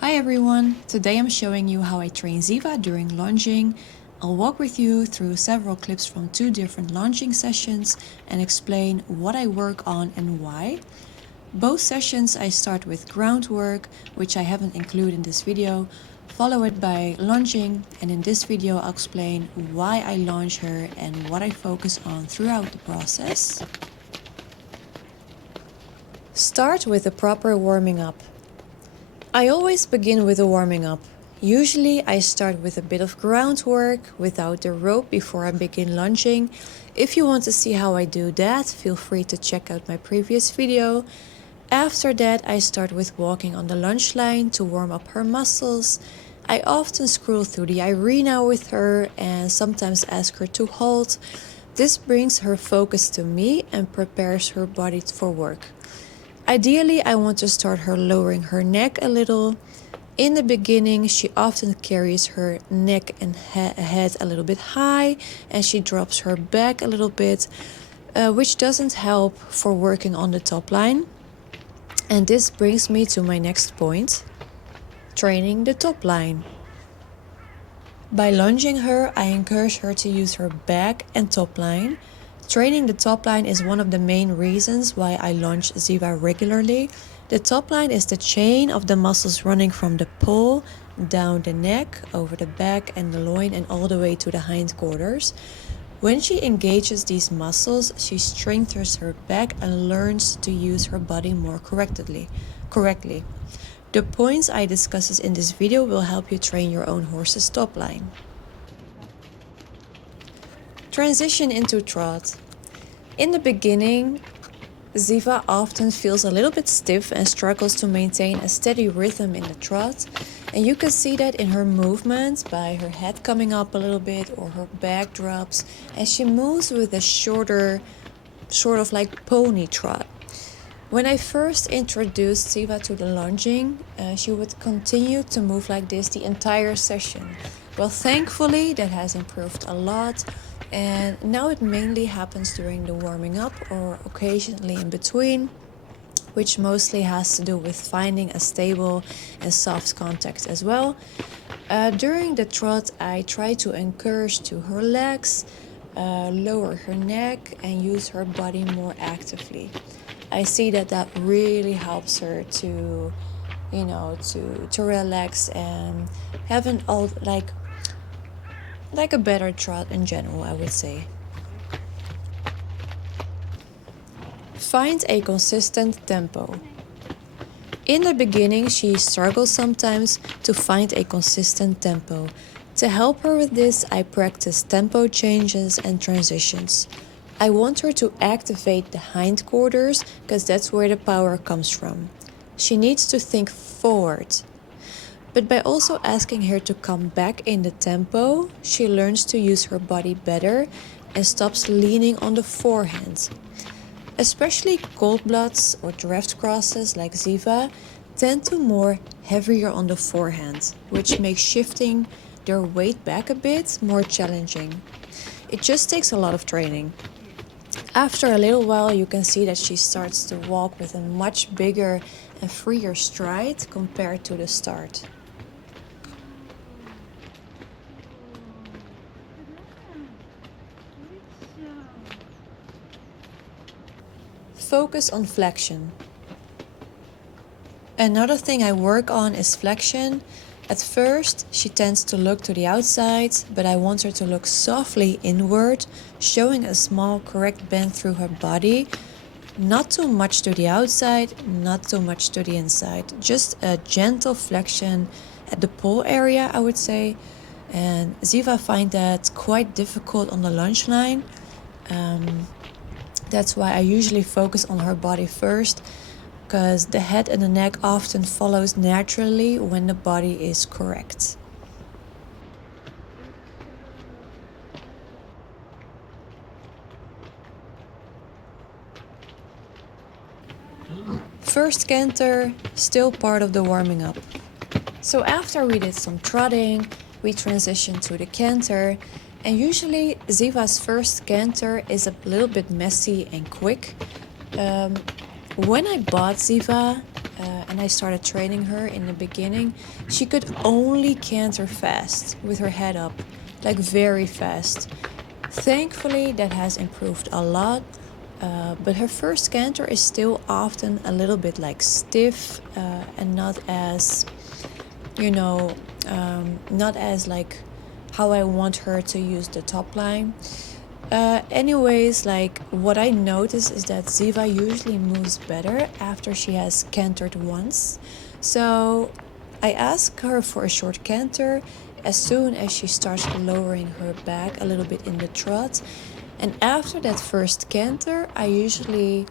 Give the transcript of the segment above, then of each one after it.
Hi everyone! Today I'm showing you how I train Ziva during lunging. I'll walk with you through several clips from 2 different lunging sessions and explain what I work on and why. Both sessions I start with groundwork, which I haven't included in this video, followed by lunging, and in this video I'll explain why I lunge her and what I focus on throughout the process. Start with a proper warming up. I always begin with a warming up. Usually I start with a bit of groundwork without the rope before I begin lunging. If you want to see how I do that, feel free to check out my previous video. After that, I start with walking on the lunge line to warm up her muscles. I often scroll through the arena with her and sometimes ask her to halt. This brings her focus to me and prepares her body for work. Ideally, I want to start her lowering her neck a little. In the beginning, she often carries her neck and head a little bit high, and she drops her back a little bit, which doesn't help for working on the top line. And this brings me to my next point, training the top line. By lunging her, I encourage her to use her back and top line. Training the top line is one of the main reasons why I lunge Ziva regularly. The top line is the chain of the muscles running from the pole, down the neck, over the back and the loin and all the way to the hindquarters. When she engages these muscles, she strengthens her back and learns to use her body more correctly. The points I discuss in this video will help you train your own horse's top line. Transition into trot. In the beginning, Ziva often feels a little bit stiff and struggles to maintain a steady rhythm in the trot. And you can see that in her movements by her head coming up a little bit or her back drops as she moves with a shorter, sort of like pony trot. When I first introduced Ziva to the lunging, she would continue to move like this the entire session. Well, thankfully that has improved a lot. And now it mainly happens during the warming up or occasionally in between, which mostly has to do with finding a stable and soft contact as well. During the trot, I try to encourage to her legs, lower her neck and use her body more actively. I see that really helps her to relax and have like a better trot in general, I would say. Find a consistent tempo. In the beginning, she struggles sometimes to find a consistent tempo. To help her with this, I practice tempo changes and transitions. I want her to activate the hindquarters because that's where the power comes from. She needs to think forward. But by also asking her to come back in the tempo, she learns to use her body better and stops leaning on the forehand. Especially cold bloods or draft crosses like Ziva tend to more heavier on the forehand, which makes shifting their weight back a bit more challenging. It just takes a lot of training. After a little while, you can see that she starts to walk with a much bigger and freer stride compared to the start. Focus on flexion. Another thing I work on is flexion. At first, she tends to look to the outside, but I want her to look softly inward, showing a small correct bend through her body. Not too much to the outside, not too much to the inside. Just a gentle flexion at the pole area, I would say. And Ziva finds that quite difficult on the lunge line. That's why I usually focus on her body first, because the head and the neck often follows naturally when the body is correct. First canter, still part of the warming up. So after we did some trotting, we transitioned to the canter. And usually Ziva's first canter is a little bit messy and quick. When I bought Ziva, and I started training her in the beginning, she could only canter fast with her head up, like very fast. Thankfully, that has improved a lot, but her first canter is still often a little bit like stiff and not as, not as like how I want her to use the top line. Anyways, like what I notice is that Ziva usually moves better after she has cantered once. So I ask her for a short canter as soon as she starts lowering her back a little bit in the trot. And after that first canter, I usually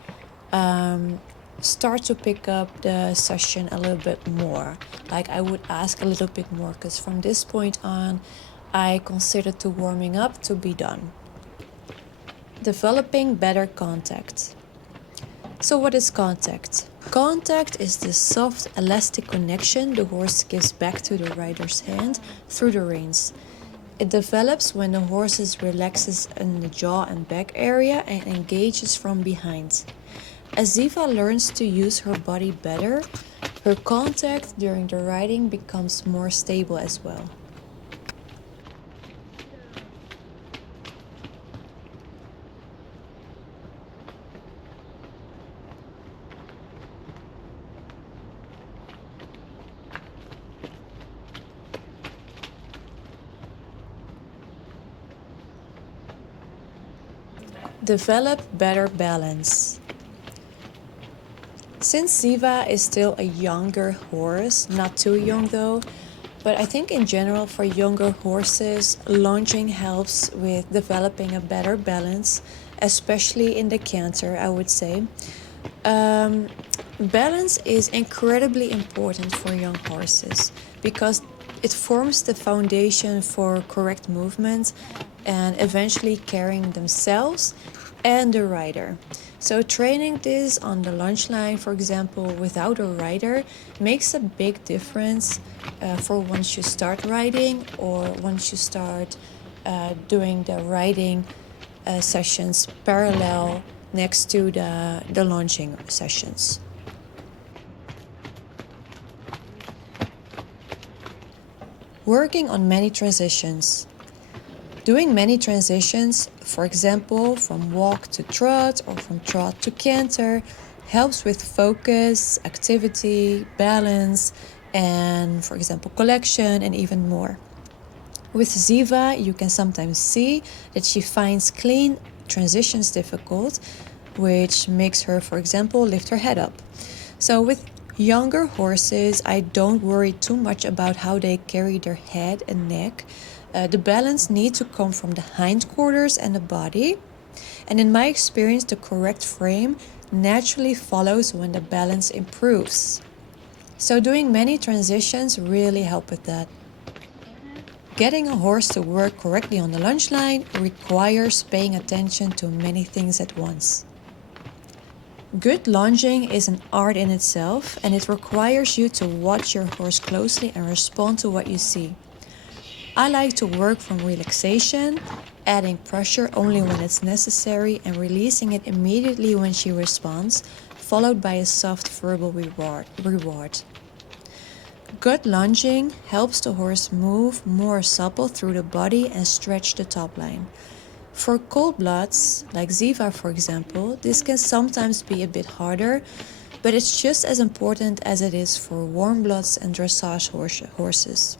start to pick up the session a little bit more. Like I would ask a little bit more, because from this point on, I consider the warming up to be done. Developing better contact. So what is contact? Contact is the soft, elastic connection the horse gives back to the rider's hand through the reins. It develops when the horse relaxes in the jaw and back area and engages from behind. As Ziva learns to use her body better, her contact during the riding becomes more stable as well. Develop better balance. Since Ziva is still a younger horse, not too young though, but I think in general for younger horses, lunging helps with developing a better balance, especially in the canter, I would say. Balance is incredibly important for young horses because it forms the foundation for correct movement and eventually carrying themselves and the rider. So training this on the lunge line, for example, without a rider makes a big difference for once you start riding or once you start doing the riding sessions parallel next to the launching sessions. Working on many transitions. Doing many transitions, for example, from walk to trot or from trot to canter, helps with focus, activity, balance, and, for example, collection, and even more. With Ziva, you can sometimes see that she finds clean transitions difficult, which makes her, for example, lift her head up. So with younger horses, I don't worry too much about how they carry their head and neck. The balance needs to come from the hindquarters and the body. And in my experience, the correct frame naturally follows when the balance improves. So doing many transitions really help with that. Getting a horse to work correctly on the lunge line requires paying attention to many things at once. Good lunging is an art in itself, and it requires you to watch your horse closely and respond to what you see. I like to work from relaxation, adding pressure only when it's necessary and releasing it immediately when she responds, followed by a soft verbal reward. Good lunging helps the horse move more supple through the body and stretch the top line. For cold bloods, like Ziva for example, this can sometimes be a bit harder, but it's just as important as it is for warm bloods and dressage horses.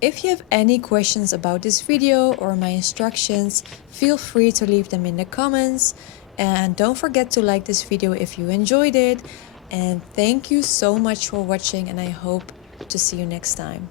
If you have any questions about this video or my instructions, feel free to leave them in the comments. And don't forget to like this video if you enjoyed it. And thank you so much for watching, and I hope to see you next time.